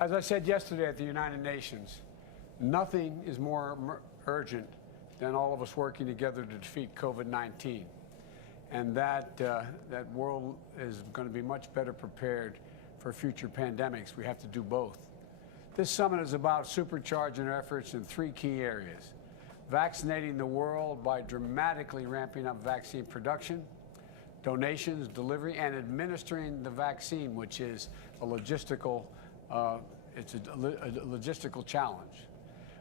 As I said yesterday at the United Nations, nothing is more urgent than all of us working together to defeat COVID-19. And that world is going to be much better prepared for future pandemics. We have to do both. This summit is about supercharging our efforts in three key areas: vaccinating the world by dramatically ramping up vaccine production, donations, delivery, and administering the vaccine, which is a logistical challenge.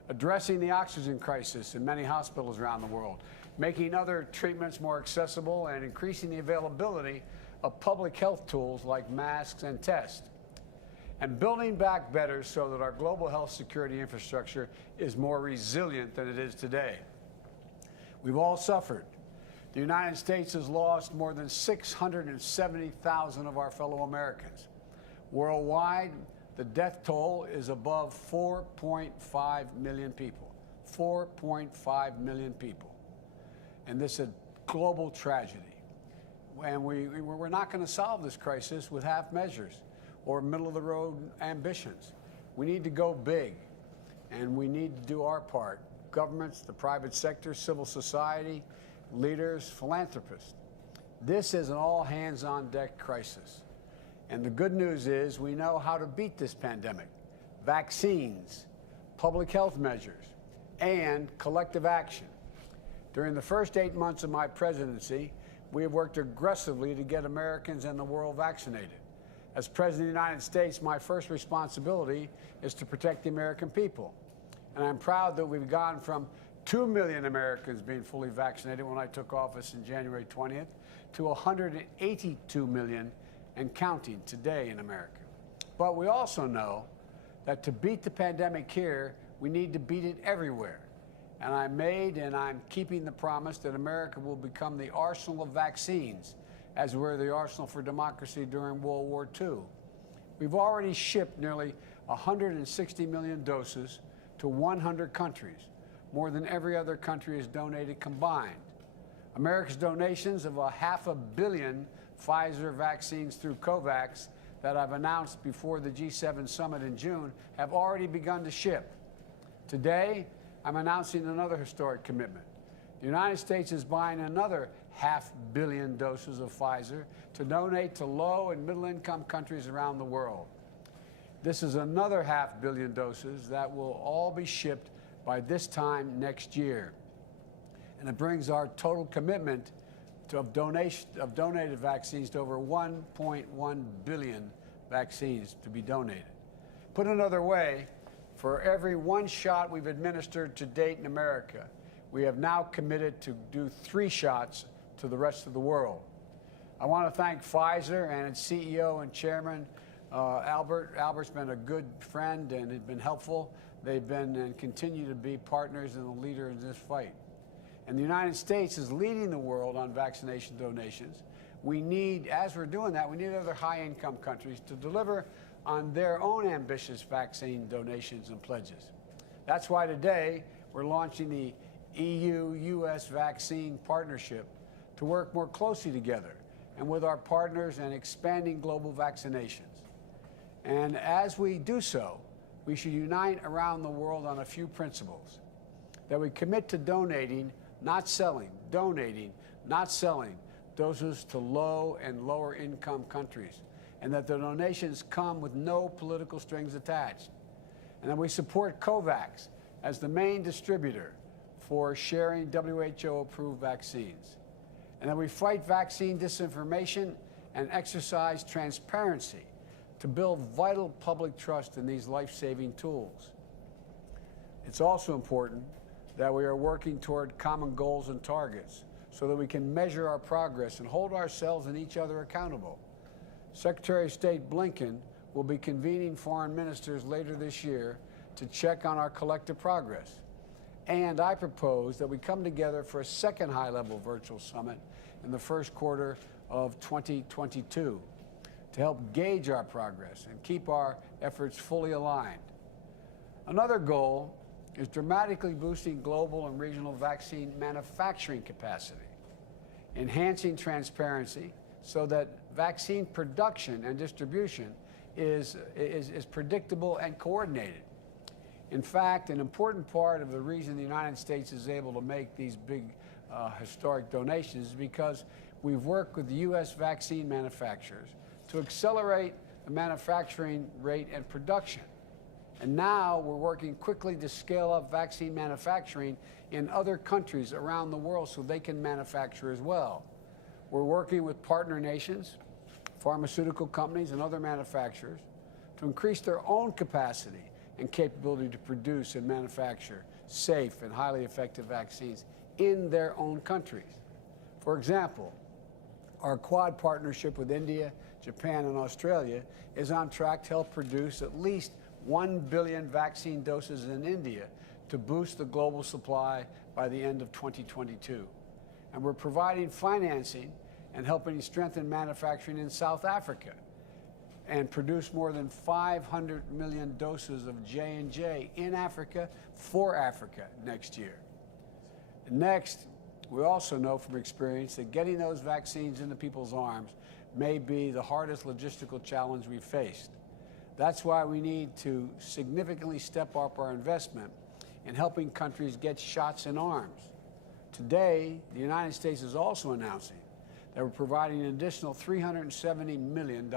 Addressing the oxygen crisis in many hospitals around the world, making other treatments more accessible, and increasing the availability of public health tools like masks and tests. And building back better so that our global health security infrastructure is more resilient than it is today. We've all suffered. The United States has lost more than 670,000 of our fellow Americans. Worldwide, the death toll is above 4.5 million people. 4.5 million people. And this is a global tragedy. And we're not going to solve this crisis with half measures or middle-of-the-road ambitions. We need to go big, and we need to do our part. Governments, the private sector, civil society, leaders, philanthropists. This is an all-hands-on-deck crisis. And the good news is we know how to beat this pandemic: vaccines, public health measures, and collective action. During the first 8 months of my presidency, we have worked aggressively to get Americans and the world vaccinated. As President of the United States, my first responsibility is to protect the American people. And I'm proud that we've gone from 2 million Americans being fully vaccinated when I took office in January 20th to 182 million and counting today in America. But we also know that to beat the pandemic here, we need to beat it everywhere. And I'm keeping the promise that America will become the arsenal of vaccines, as were the arsenal for democracy during World War II. We've already shipped nearly 160 million doses to 100 countries, more than every other country has donated combined. America's donations of 500 million Pfizer vaccines through COVAX that I've announced before the G7 summit in June have already begun to ship. Today, I'm announcing another historic commitment. The United States is buying another 500 million doses of Pfizer to donate to low and middle-income countries around the world. This is another 500 million doses that will all be shipped by this time next year. And it brings our total commitment of donated vaccines to over 1.1 billion vaccines to be donated. Put another way, for every one shot we've administered to date in America, we have now committed to do 3 shots to the rest of the world. I want to thank Pfizer and its CEO and chairman, Albert. Albert's been a good friend and has been helpful. They've been and continue to be partners and a leader in this fight. And the United States is leading the world on vaccination donations. We need, as we're doing that, we need other high-income countries to deliver on their own ambitious vaccine donations and pledges. That's why today we're launching the EU-US vaccine partnership to work more closely together and with our partners and expanding global vaccinations. And as we do so, we should unite around the world on a few principles: that we commit to donating, not selling, donating, not selling doses to low and lower income countries, and that the donations come with no political strings attached. And that we support COVAX as the main distributor for sharing WHO-approved vaccines. And that we fight vaccine disinformation and exercise transparency to build vital public trust in these life-saving tools. It's also important that we are working toward common goals and targets so that we can measure our progress and hold ourselves and each other accountable. Secretary of State Blinken will be convening foreign ministers later this year to check on our collective progress. And I propose that we come together for a second high-level virtual summit in the first quarter of 2022 to help gauge our progress and keep our efforts fully aligned. Another goal is dramatically boosting global and regional vaccine manufacturing capacity, enhancing transparency so that vaccine production and distribution is predictable and coordinated. In fact, an important part of the reason the United States is able to make these big historic donations is because we've worked with the U.S. vaccine manufacturers to accelerate the manufacturing rate and production. And now we're working quickly to scale up vaccine manufacturing in other countries around the world so they can manufacture as well. We're working with partner nations, pharmaceutical companies, and other manufacturers to increase their own capacity and capability to produce and manufacture safe and highly effective vaccines in their own countries. For example, our Quad partnership with India, Japan, and Australia is on track to help produce at least 1 billion vaccine doses in India to boost the global supply by the end of 2022. And we're providing financing and helping strengthen manufacturing in South Africa and produce more than 500 million doses of J&J in Africa for Africa next year. Next, we also know from experience that getting those vaccines into people's arms may be the hardest logistical challenge we've faced. That's why we need to significantly step up our investment in helping countries get shots in arms. Today, the United States is also announcing that we're providing an additional $370 million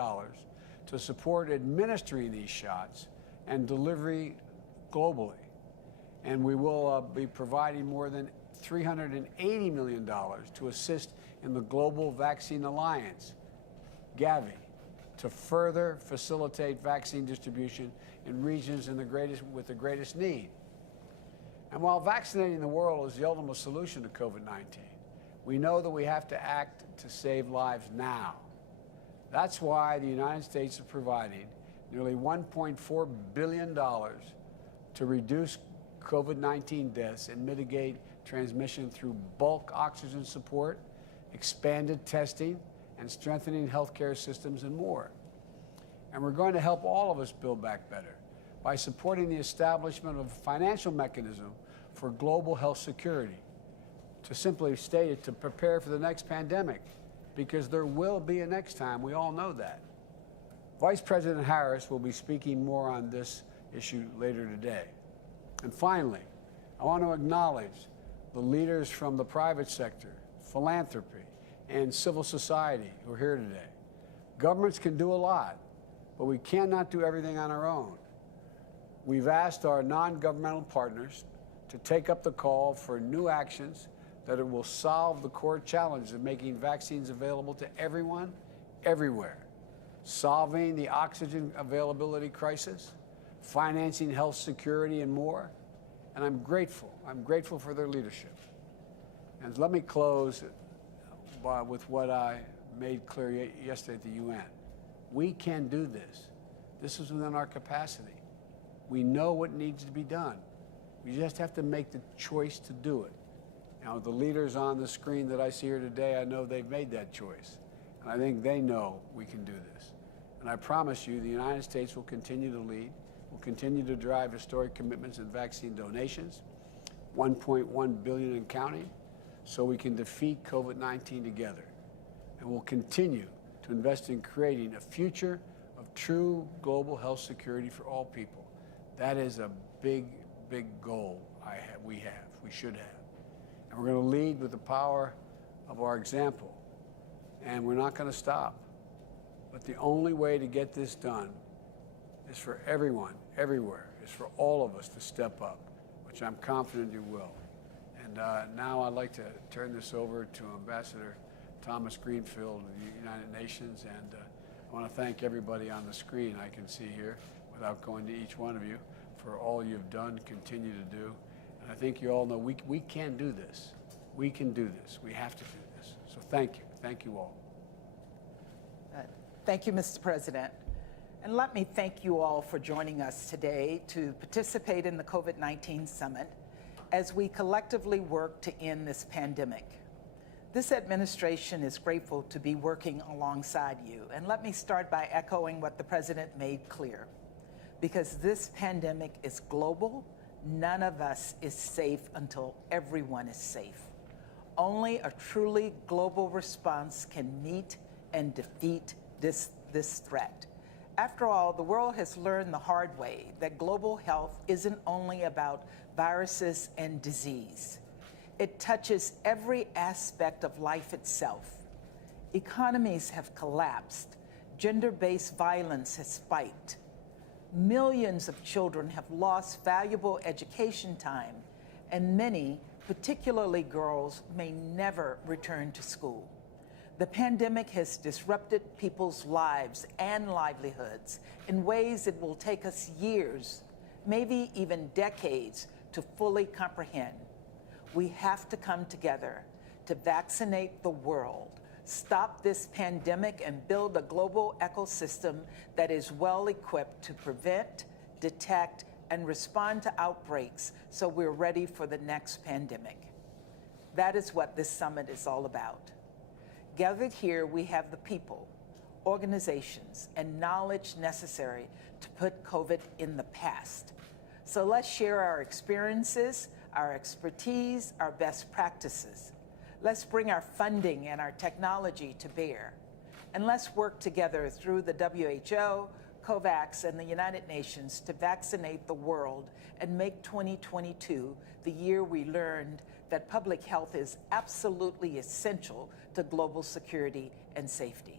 to support administering these shots and delivery globally. And we will be providing more than $380 million to assist in the Global Vaccine Alliance, Gavi, to further facilitate vaccine distribution in regions with the greatest need. And while vaccinating the world is the ultimate solution to COVID-19, we know that we have to act to save lives now. That's why the United States is providing nearly $1.4 billion to reduce COVID-19 deaths and mitigate transmission through bulk oxygen support, expanded testing, and strengthening healthcare systems and more. And we're going to help all of us build back better by supporting the establishment of a financial mechanism for global health security. To simply state it, to prepare for the next pandemic, because there will be a next time, we all know that. Vice President Harris will be speaking more on this issue later today. And finally, I want to acknowledge the leaders from the private sector, philanthropy, and civil society who are here today. Governments can do a lot, but we cannot do everything on our own. We've asked our non-governmental partners to take up the call for new actions that it will solve the core challenges of making vaccines available to everyone, everywhere, solving the oxygen availability crisis, financing health security, and more. And I'm grateful for their leadership. And let me close with what I made clear yesterday at the UN. We can do this. This is within our capacity. We know what needs to be done. We just have to make the choice to do it. Now, the leaders on the screen that I see here today, I know they've made that choice. And I think they know we can do this. And I promise you, the United States will continue to lead, will continue to drive historic commitments in vaccine donations, 1.1 billion and counting, so we can defeat COVID-19 together. And we'll continue to invest in creating a future of true global health security for all people. That is a big, big goal we should have. And we're going to lead with the power of our example. And we're not going to stop. But the only way to get this done is for everyone, everywhere, is for all of us to step up, which I'm confident you will. And now I'd like to turn this over to Ambassador Thomas Greenfield of the United Nations. And I want to thank everybody on the screen I can see here, without going to each one of you, for all you've done, continue to do. And I think you all know we can do this. We can do this. We have to do this. So thank you. Thank you all. Thank you, Mr. President. And let me thank you all for joining us today to participate in the COVID-19 Summit as we collectively work to end this pandemic. This administration is grateful to be working alongside you. And let me start by echoing what the President made clear. Because this pandemic is global, none of us is safe until everyone is safe. Only a truly global response can meet and defeat this threat. After all, the world has learned the hard way that global health isn't only about viruses and disease. It touches every aspect of life itself. Economies have collapsed. Gender-based violence has spiked. Millions of children have lost valuable education time, and many, particularly girls, may never return to school. The pandemic has disrupted people's lives and livelihoods in ways it will take us years, maybe even decades, to fully comprehend. We have to come together to vaccinate the world, stop this pandemic, and build a global ecosystem that is well equipped to prevent, detect, and respond to outbreaks so we're ready for the next pandemic. That is what this summit is all about. Gathered here, we have the people, organizations, and knowledge necessary to put COVID in the past. So let's share our experiences, our expertise, our best practices. Let's bring our funding and our technology to bear. And let's work together through the WHO, COVAX, and the United Nations to vaccinate the world and make 2022 the year we learned that public health is absolutely essential to global security and safety.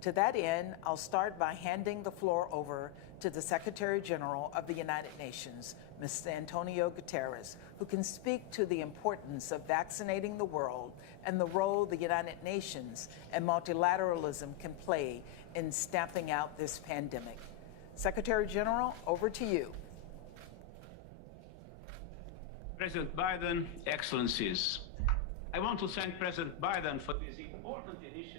To that end, I'll start by handing the floor over to the Secretary General of the United Nations, Mr. Antonio Guterres, who can speak to the importance of vaccinating the world and the role the United Nations and multilateralism can play in stamping out this pandemic. Secretary General, over to you. President Biden, Excellencies, I want to thank President Biden for this important initiative